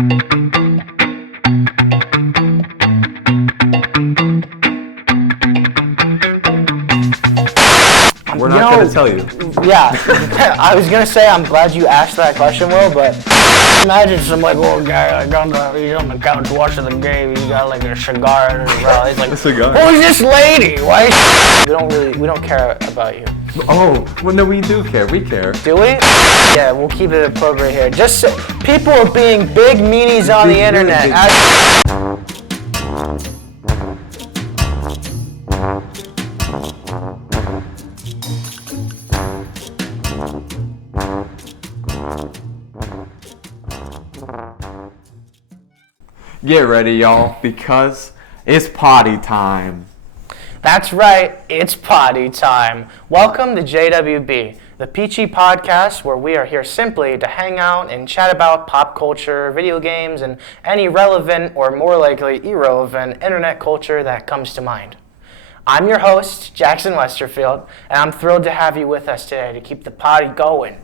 We're not going to tell you. Yeah, I was going to say I'm glad you asked that question, Will, but imagine some like old guy like he's on the couch watching the game, he's got like a cigar in his mouth. He's like, A cigar? who's this lady? Why? We don't care about you. Oh, well, no, we do care. We care. Do we? Yeah, we'll keep it appropriate here. Just people are being big meanies on the internet. Get ready, y'all, because it's potty time. That's right, it's potty time. Welcome to JWB, the peachy podcast where we are here simply to hang out and chat about pop culture, video games, and any relevant or more likely irrelevant internet culture that comes to mind. I'm your host, Jackson Westerfield, and I'm thrilled to have you with us today to keep the potty going.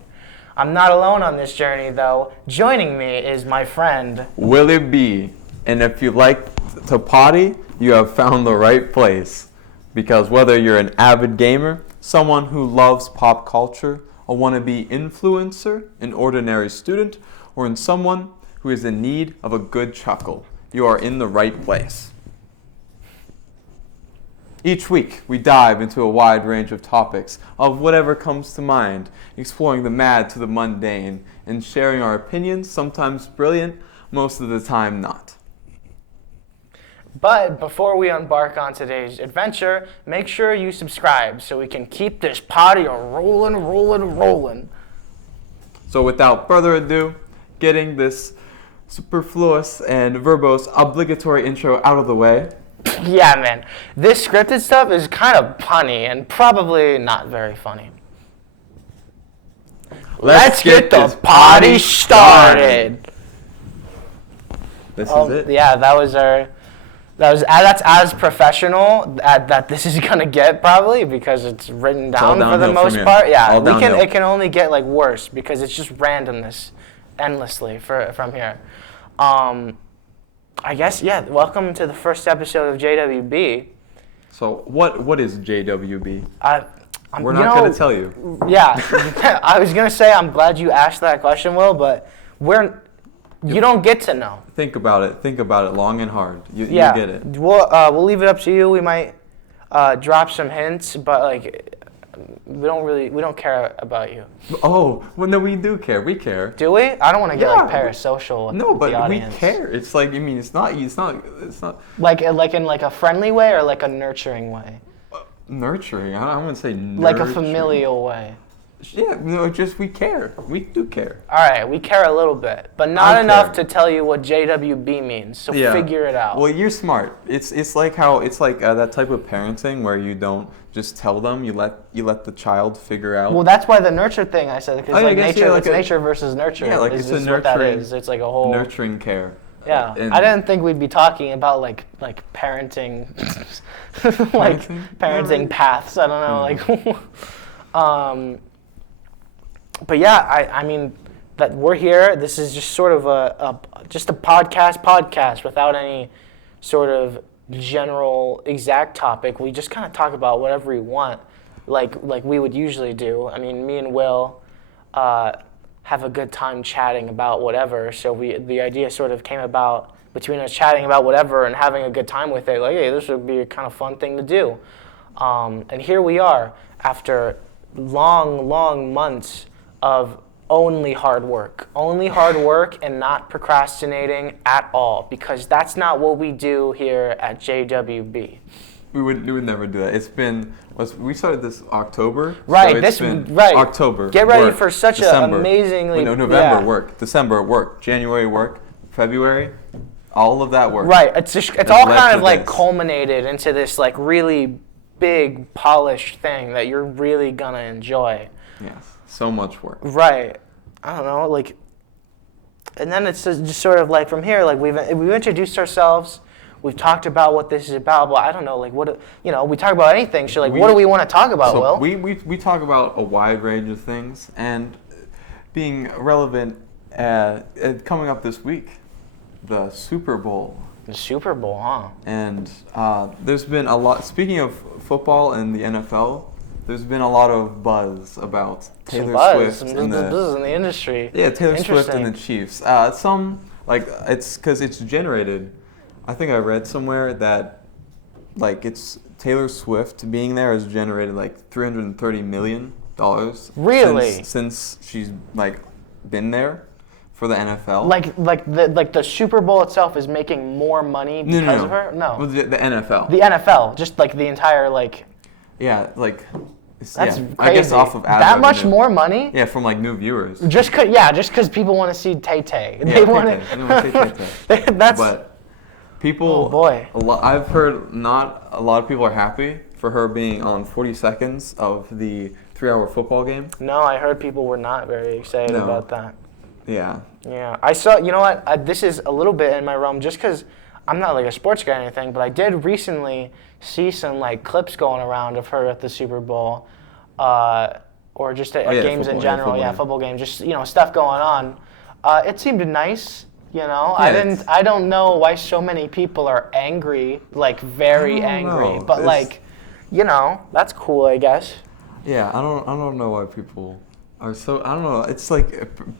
I'm not alone on this journey, though. Joining me is my friend, Willie B. And if you like to potty, you have found the right place. Because whether you're an avid gamer, someone who loves pop culture, a wannabe influencer, an ordinary student, or in someone who is in need of a good chuckle, you are in the right place. Each week, we dive into a wide range of topics of whatever comes to mind, exploring the mad to the mundane, and sharing our opinions, sometimes brilliant, most of the time not. But before we embark on today's adventure, make sure you subscribe so we can keep this potty rolling. So without further ado, getting this superfluous and verbose obligatory intro out of the way. Yeah, man. This scripted stuff is kind of punny and probably not very funny. Let's get the potty started. This is it? Yeah, that's as professional that this is gonna get probably because it's written down for the most part. Yeah, it can only get like worse because it's just randomness endlessly from here. I guess welcome to the first episode of JWB. So what is JWB? We're not gonna tell you. Yeah, I was gonna say I'm glad you asked that question, Will, but you don't get to know. Think about it long and hard. You get it. We'll leave it up to you. We might drop some hints, but like we don't care about you. Oh, well, no, we do care. We care. Do we? I don't want to get like parasocial with no, but the audience. We care. It's like it's not like in like a friendly way or like a nurturing way. Nurturing. I wouldn't say nurturing. Like a familial way. Yeah, just we care. We do care. All right, we care a little bit, but not enough to tell you what JWB means. So figure it out. Well, you're smart. It's like that type of parenting where you don't just tell them. You let the child figure out. Well, that's why the nurture thing I said because it's nature versus nurture. Yeah, it's a nurturing. What that is. It's like a whole nurturing care. Yeah, I didn't think we'd be talking about like parenting, parenting paths. I don't know, But yeah, I mean that we're here. This is just sort of a podcast without any sort of general exact topic. We just kind of talk about whatever we want, like we would usually do. I mean, me and Will have a good time chatting about whatever. So the idea sort of came about between us chatting about whatever and having a good time with it. Like, hey, this would be a kind of fun thing to do. And here we are after long months of only hard work and not procrastinating at all, because that's not what we do here at JWB. We would never do that. We started this October. Right, so right. October. Get ready work, for such December, an amazingly November work, December work, January work, February, all of that work. Right. It's all kind of like culminated into this like really big polished thing that you're really gonna enjoy. Yes. So much work. Right. I don't know, like, and then it's just sort of like from here, like we've introduced ourselves, we've talked about what this is about, but I don't know, like what, we talk about anything. So like, what do we want to talk about, Will? We talk about a wide range of things, and being relevant, coming up this week, the Super Bowl. The Super Bowl, huh? And there's been a lot. Speaking of football and the NFL, there's been a lot of buzz about Taylor Swift and the buzz in the industry. Yeah, Taylor Swift and the Chiefs. It's because it's generated. I think I read somewhere that it's Taylor Swift being there has generated like $330 million. Really? Since she's been there for the NFL. Like the Super Bowl itself is making more money because of her? No. Well, the NFL. The NFL, just like the entire Yeah, that's crazy. I guess off of ad that revenue. Much more money? Yeah, from new viewers. Just cause people want to see Tay Tay. They want to. That's. But people. Oh boy. I've heard not a lot of people are happy for her being on 40 seconds of the 3-hour football game. No, I heard people were not very excited about that. Yeah. Yeah, I saw. You know what? This is a little bit in my realm, just because I'm not a sports guy or anything, but I did recently see some clips going around of her at the Super Bowl, or just at games in general. Football games. Just stuff going on. It seemed nice. Yeah, I don't know why so many people are angry, very angry. But that's cool, I guess. Yeah, I don't know why people are so. I don't know. It's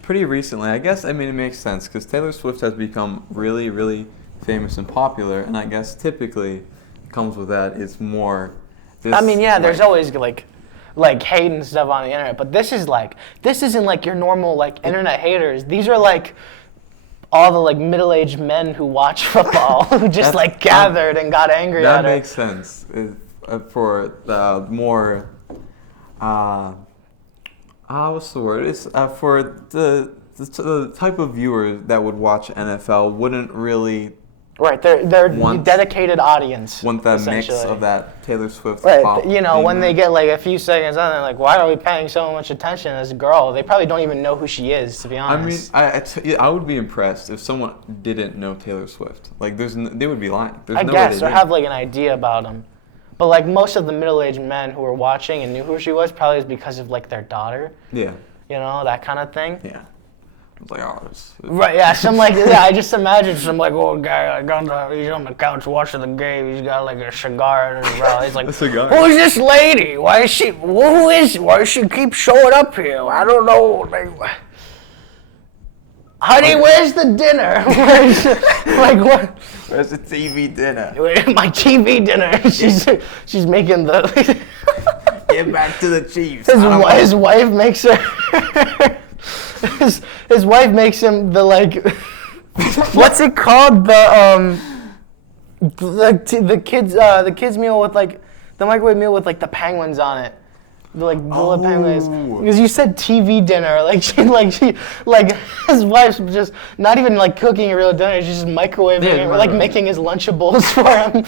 pretty recently. I guess it makes sense because Taylor Swift has become really, really famous and popular, and I guess typically comes with that is more. There's always hate and stuff on the internet, but this isn't your normal internet haters. These are all the middle-aged men who watch football who just gathered and got angry at her. That makes sense for the more. What's the word? It's for the type of viewer that would watch NFL wouldn't really. Right, they're dedicated audience. Want that mix of that Taylor Swift right, pop. When they get a few seconds on, they're why are we paying so much attention to this girl? They probably don't even know who she is, to be honest. I would be impressed if someone didn't know Taylor Swift. They would be lying. There's I no guess, way or have an idea about them. But most of the middle-aged men who were watching and knew who she was probably was because of their daughter. Yeah. That kind of thing. Yeah. It's this. Right, yeah, I just imagine some old guy he's on the couch watching the game. He's got a cigar in his mouth. He's a cigar. Who's this lady? Why does she keep showing up here? I don't know. Honey, where's the dinner? What? Where's the TV dinner? My TV dinner. She's making the. Get back to the Chiefs. His wife makes her. His wife makes him the what's it called, the kids meal with the microwave meal with the penguins on it, the bullet penguins, because you said TV dinner, his wife's just not even cooking a real dinner, she's just microwaving it, or making his Lunchables for him,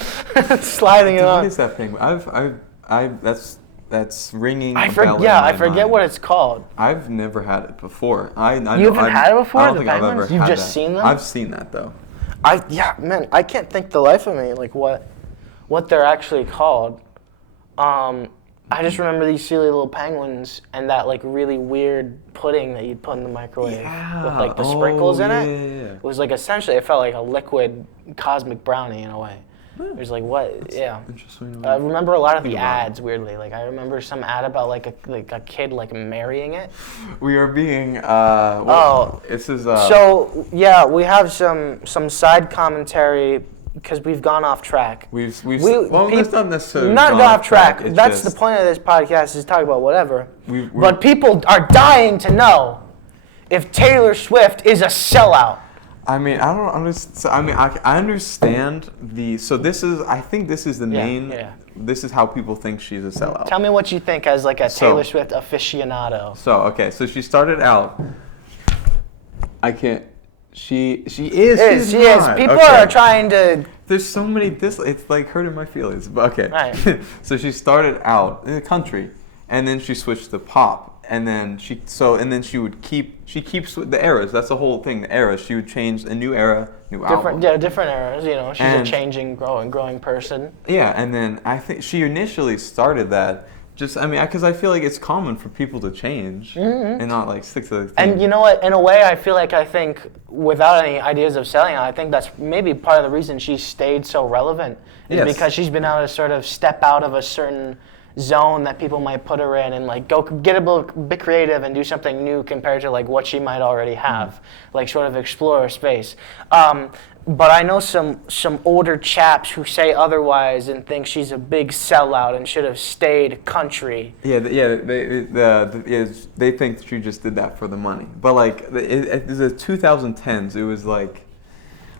sliding it on. What is that penguin? That's ringing a bell in I my forget mind. what it's called. I've never had it before. You haven't had it before? I don't think I've ever had You've that. just seen them? I've seen that though. I can't think the life of me what they're actually called. I just remember these silly little penguins and that really weird pudding that you'd put in the microwave with the sprinkles in it. Yeah. It was essentially it felt like a liquid cosmic brownie in a way. It was what? That's yeah. Interesting. I remember a lot of the ads weirdly. I remember some ad about a kid marrying it. We are being this is So yeah, we have some side commentary because we've gone off track. It's not necessarily not gone off track. That's just, the point of this podcast is talk about whatever. We're, but people are dying to know if Taylor Swift is a sellout. I don't understand. I understand the. So this is. I think this is the main. Yeah. This is how people think she's a sellout. Tell me what you think as a Taylor Swift aficionado. So she started out. I can't. She is. She is. People are trying to. There's so many. It's hurting my feelings. But okay. Right. So she started out in the country, and then she switched to pop, and then she keeps the eras. That's the whole thing. The eras. She would change a new era, new album. Yeah, different eras. She's a changing, growing person. Yeah, and then I think she initially started that just, I mean, because I feel like it's common for people to change and not like stick to the thing. And you know what? In a way, I think without any ideas of selling out, I think that's maybe part of the reason she stayed so relevant is because she's been able to sort of step out of a certain zone that people might put her in and like go get a bit creative and do something new compared to like what she might already have, like sort of explore her space. But I know some older chaps who say otherwise and think she's a big sellout and should have stayed country. Yeah, they think she just did that for the money. But like the 2010s, it was like,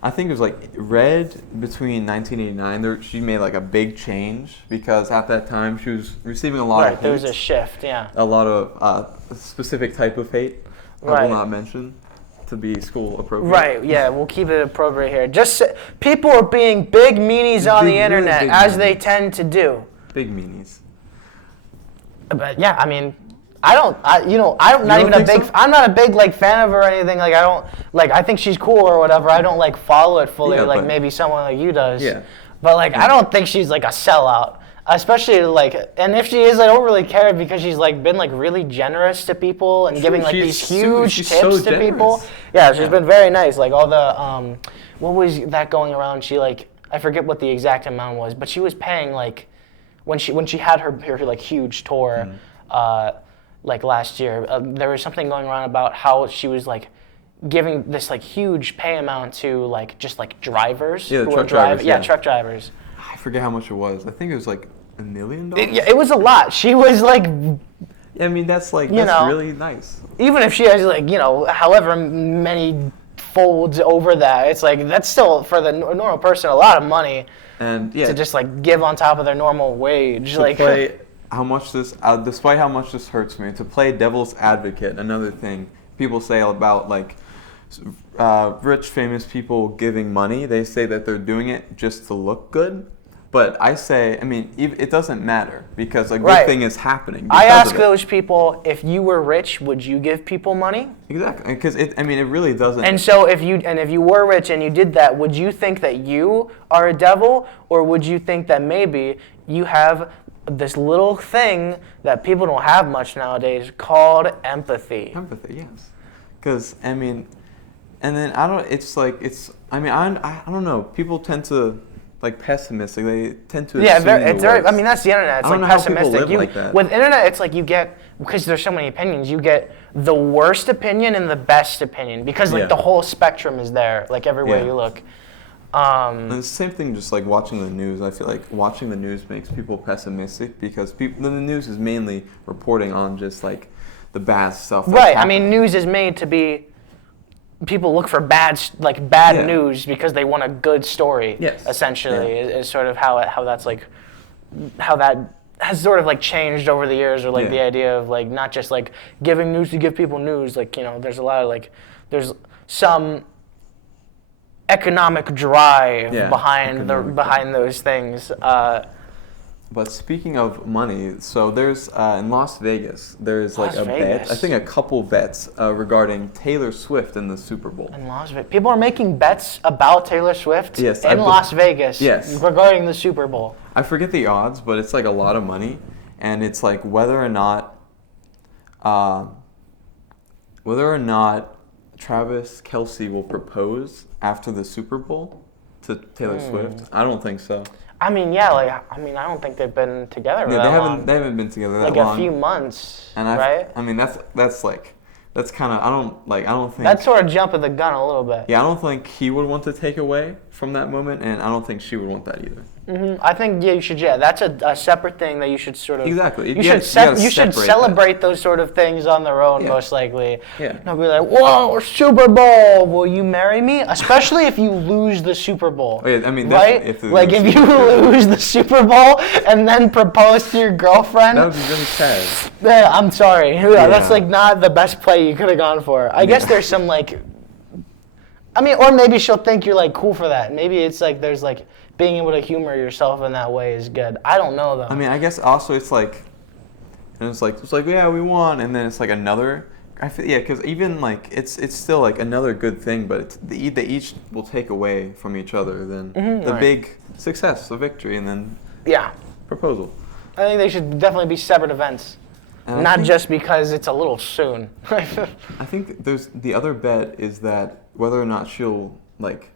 I think it was like Red between 1989. She made like a big change because at that time she was receiving a lot of hate. There was a shift, yeah. A lot of specific type of hate. I will not mention to be school appropriate. Right, yeah, we'll keep it appropriate here. Just people are being big meanies on the internet as they tend to do. Big meanies. But yeah, I mean, I'm not a big like fan of her or anything. Like I think she's cool or whatever. I don't like follow it fully like maybe someone like you does. Yeah. But like I don't think she's like a sellout. Especially like, and if she is, I don't really care because she's like been like really generous to people and giving like these huge tips to people. Yeah, she's been very nice. Like all the what was that going around? She like, I forget what the exact amount was, but she was paying like when she had her like huge tour. Like last year, there was something going around about how she was like giving this like huge pay amount to like just like drivers who were driving. Yeah, truck drivers. I forget how much it was. I think it was like $1 million. It was a lot. She was like. I mean, that's like that's really nice. Even if she has like however many folds over that, it's like that's still for the normal person a lot of money. And to just like give on top of their normal wage, to play. How much this, despite how much this hurts me, to play devil's advocate, another thing people say about like rich famous people giving money, they say that they're doing it just to look good. But I say, I mean, it doesn't matter because a good thing is happening. I ask those people, if you were rich, would you give people money? Exactly, because it really doesn't. And so if you were rich and you did that, would you think that you are a devil, or would you think that maybe you have this little thing that people don't have much nowadays called empathy? Empathy, yes. Because I mean, and then I don't know. People tend to like pessimistic. They tend to assume it's very. I mean, that's the internet. It's like pessimistic. Like that. With internet, it's like you get, because there's so many opinions. You get the worst opinion and the best opinion because like the whole spectrum is there, like everywhere you look. And it's the same thing, just like watching the news. I feel like watching the news makes people pessimistic because the news is mainly reporting on just like the bad stuff. Right. I mean, news is made to be. People look for bad news because they want a good story. Yes. Essentially, is sort of how that has sort of like changed over the years, or like the idea of like not just like giving news to give people news. Like there's a lot of like there's some economic drive behind those things. But speaking of money, so there's in Las Vegas, there's like bet, I think a couple bets regarding Taylor Swift in the Super Bowl. In Las Vegas, people are making bets about Taylor Swift in Las Vegas regarding the Super Bowl. I forget the odds, but it's like a lot of money, and it's like whether or not Travis Kelce will propose after the Super Bowl to Taylor Swift. I don't think so. I mean, I don't think they've been together that long. They haven't been together that long. Like a few months, and right? I mean, that's kind of, I don't think. That's sort of jumping the gun a little bit. Yeah, I don't think he would want to take away from that moment, and I don't think she would want that either. Mm-hmm. I think you should. Yeah, that's a separate thing that you should sort of. Exactly. You should celebrate those sort of things on their own, most likely. Yeah. Not be like, whoa, Super Bowl, will you marry me? Especially if you lose the Super Bowl. Oh, yeah, I mean, right? If you lose the Super Bowl and then propose to your girlfriend. That would be really sad. Yeah, I'm sorry. Yeah, that's like not the best play you could have gone for. I guess there's some like. I mean, or maybe she'll think you're like cool for that. Maybe it's like there's like. Being able to humor yourself in that way is good. I don't know though. I mean, I guess also it's like yeah, we won, and then it's like another. I feel because even like it's still like another good thing, but they each will take away from each other then the big success, the victory, and then proposal. I think they should definitely be separate events. And Not just because it's a little soon. I think there's the other bet is that whether or not she'll like.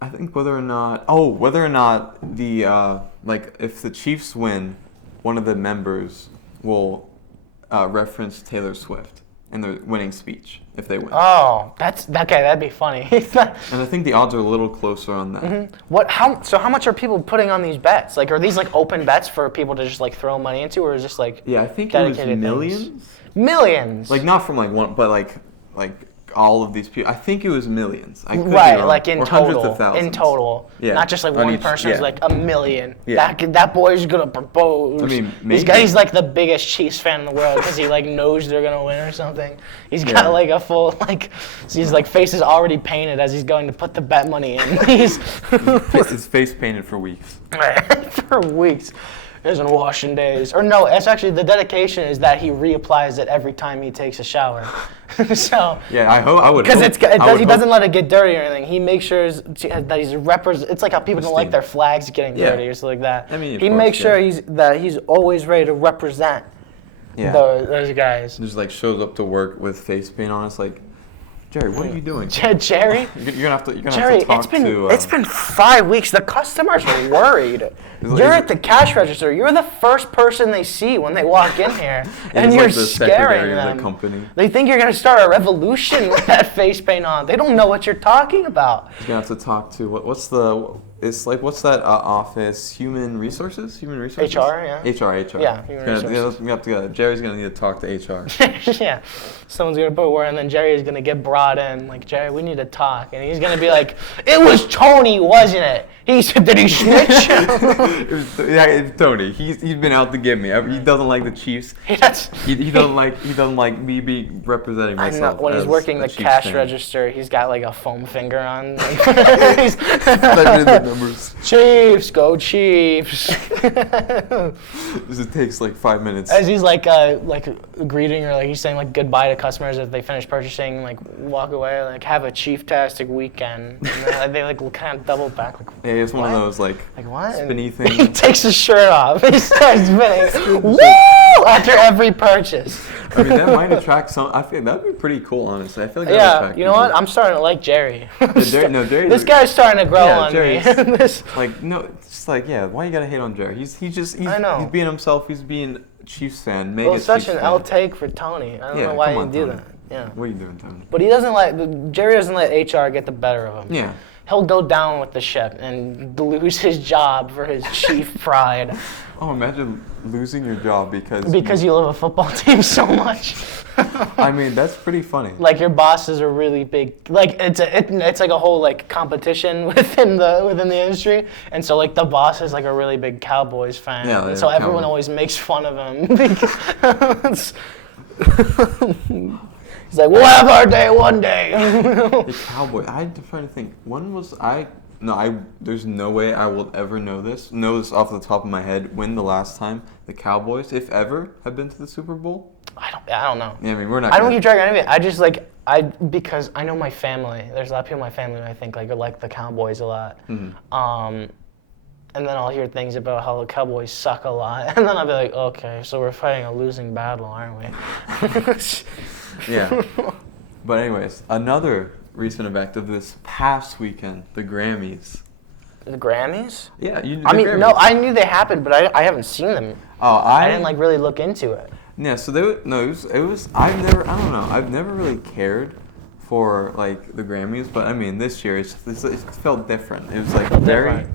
I think whether or not the like if the Chiefs win, one of the members will reference Taylor Swift in their winning speech if they win. Oh, that's okay. That'd be funny. And I think the odds are a little closer on that. Mm-hmm. How much are people putting on these bets? Like, are these like open bets for people to just like throw money into, or is this like Yeah, I think it was dedicated millions. things? Millions. Like not from like one, but like all of these people. I think it was millions. I could be Right, wrong. like in or total. hundreds of thousands. In total. Yeah. Not just like On one each- person. It's yeah. like a million. Yeah. That boy's gonna propose. I mean, He's like the biggest Chiefs fan in the world because he like knows they're gonna win or something. He's got like a full like, his like face is already painted as he's going to put the bet money in. He's His face painted for weeks. for weeks. Isn't washing days. Or no, it's actually the dedication is that he reapplies it every time he takes a shower. So Yeah, I would. because hope- he doesn't let it get dirty or anything. He makes sure that he's It's like how people don't like their flags getting Yeah. dirty or something like that. I mean, of he course, makes sure yeah. he's always ready to represent those guys. Just like shows up to work with face paint on. It's like, Jerry, what are you doing? Jerry, You're gonna have to. Jerry, talk to. it's been 5 weeks. The customers are worried. You're at the cash register. You're the first person they see when they walk in here, and you're like the scaring secretary of them. the company. They think you're gonna start a revolution with that face paint on. They don't know what you're talking about. You're gonna have to talk to what's that office? Human resources. HR, yeah. HR. Yeah, human resources. Jerry's gonna need to talk to HR. Yeah, someone's gonna put a word, and then Jerry's gonna get brought in. Like, Jerry, we need to talk, and he's gonna be like, "It was Tony, wasn't it? He said, did he snitch?" It's Tony. He's been out to get me. He doesn't like the Chiefs. He doesn't like me representing I myself. know, when he's as working a the Chiefs cash fan. register, he's got like a foam finger on. He's Typing in the numbers. Chiefs, go Chiefs. It takes like 5 minutes. As he's like greeting or like he's saying like goodbye to customers if they finish purchasing, like walk away, like have a chief-tastic weekend. And then they like kind of double back. Like, Yeah, it's one of those like what? spinny And he things. takes his shirt off. He starts spinning. Woo! After every purchase. I mean, that might attract some. I feel that'd be pretty cool, honestly. I feel like that would Yeah, attract you know what? people. I'm starting to like Jerry. Jerry. This guy's starting to grow on Jerry's- me. This- Like no, it's just like why you gotta hate on Jerry? He's I know. He's being himself. He's being a Chiefs fan. Mega well, it's such Chiefs an fan. L take for Tony. I don't Yeah, know why come you on, do Tony. that. Yeah. What are you doing, Tony? But Jerry doesn't let HR get the better of him. Yeah. He'll go down with the ship and lose his job for his chief pride Oh, imagine losing your job because you love a football team so much. I mean, that's pretty funny. Like your bosses are really big. Like it's like a whole like competition within the industry, and so like the boss is like a really big Cowboys fan. Yeah, and so everyone Cowboys. always makes fun of him. Because he's like, we'll have our day one day. The Cowboy. I'm trying to think. When was I? No, there's no way I will ever know this off the top of my head. When the last time the Cowboys, if ever, have been to the Super Bowl? I don't know. Yeah, I mean, we're not. I don't keep track of any of it. I just because I know my family. There's a lot of people in my family who I think like the Cowboys a lot. Mm-hmm. And then I'll hear things about how the Cowboys suck a lot, and then I'll be like, okay, so we're fighting a losing battle, aren't we? Yeah. But anyways, another recent event of this past weekend, the Grammys. The Grammys? Yeah, No, I knew they happened, but I haven't seen them. Oh, I didn't like really look into it. Yeah, so it was. I've never really cared for like the Grammys, but I mean this year it felt different. It was like very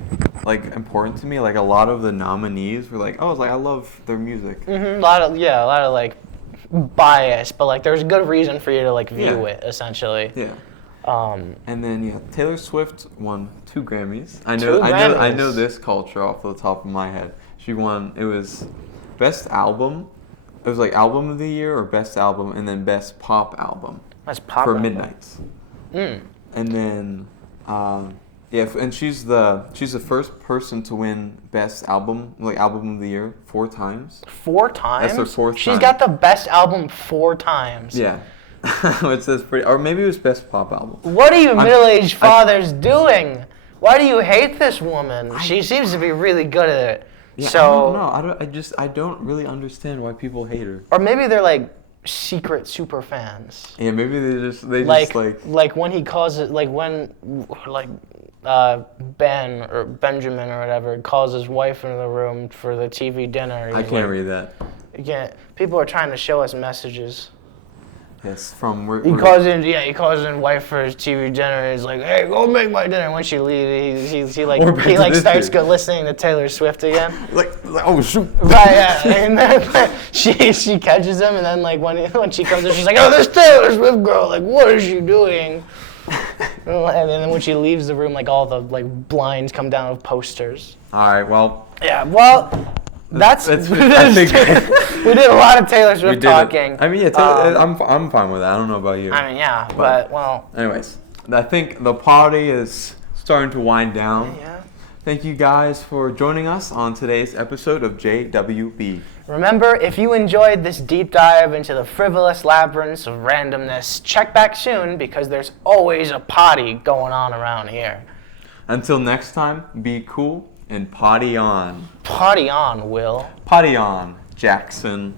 like important to me. Like a lot of the nominees were like, oh, I love their music. Mm-hmm. A lot of like bias, but like there's a good reason for you to like view it essentially. Yeah. And then Taylor Swift won 2 Grammys. I know this culture off the top of my head. She won. It was best album. It was like album of the year or best album, and then best pop album. That's pop for album. Midnights. And then and she's the first person to win best album, like album of the year 4 times. 4 times? That's her 4th She's time. got the best album 4 times. Yeah. It says pretty, or maybe it was best pop album. What are you middle-aged fathers doing? Why do you hate this woman? She seems to be really good at it. Yeah, So I don't know. I don't really understand why people hate her. or maybe they're like secret super fans. Yeah, maybe they Like just like. like when he calls it like when like Ben or Benjamin or whatever calls his wife into the room for the TV dinner. I can't read that. Yeah, people are trying to show us messages. Yes, from where. He calls in wife for his TV dinner. And he's like, "Hey, go make my dinner." When she leaves, he starts listening to Taylor Swift again. like oh shoot. Right, yeah, and then she catches him, and then like when she comes in, she's like, "Oh, this Taylor Swift girl, like, what is she doing?" And then when she leaves the room, like all the like blinds come down with posters. All right, well. Yeah, well. That's I think we did a lot of Taylor Swift talking. I mean, yeah, I'm fine with that. I don't know about you. I mean, yeah, but well. Anyways, I think the party is starting to wind down. Yeah. Thank you guys for joining us on today's episode of JWB. Remember, if you enjoyed this deep dive into the frivolous labyrinths of randomness, check back soon because there's always a potty going on around here. Until next time, be cool and potty on. Potty on, Will. Potty on, Jackson.